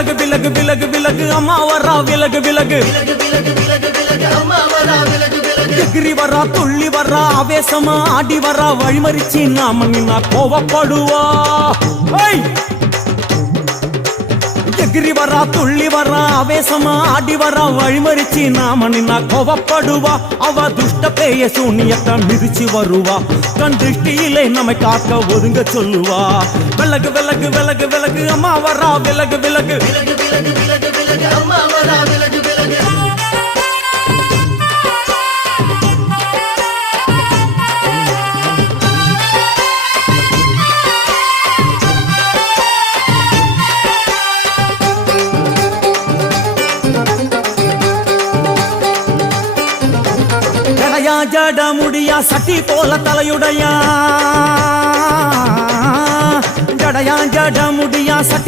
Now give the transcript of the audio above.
விலகு விலகு விலகு விலகு அம்மா வரா விலகு விலகு எகிரி வரா துள்ளி வரா ஆவேசமா ஆடி வரா வழிமறிச்சு நாம நின்னா கோவப்படுவா எகிரி வரா துள்ளி வரா ஆவேசமா ஆடி வரா வழிமறிச்சு நாம நின்னா கோவப்படுவா அவ துஷ்ட பேய சூனியத்தை மிதிச்சு வருவா கண் திருஷ்டியிலே நம்மை காக்க ஒதுங்க சொல்லுவா விலகு விலகு விலகு விலகு அம்மா வரா விலகு விலகு அம்மா வரா விலகு விலகு ஜட முடியா சட்டி போல தலையுடையா ஜடையா ஜட முடியா சட்டி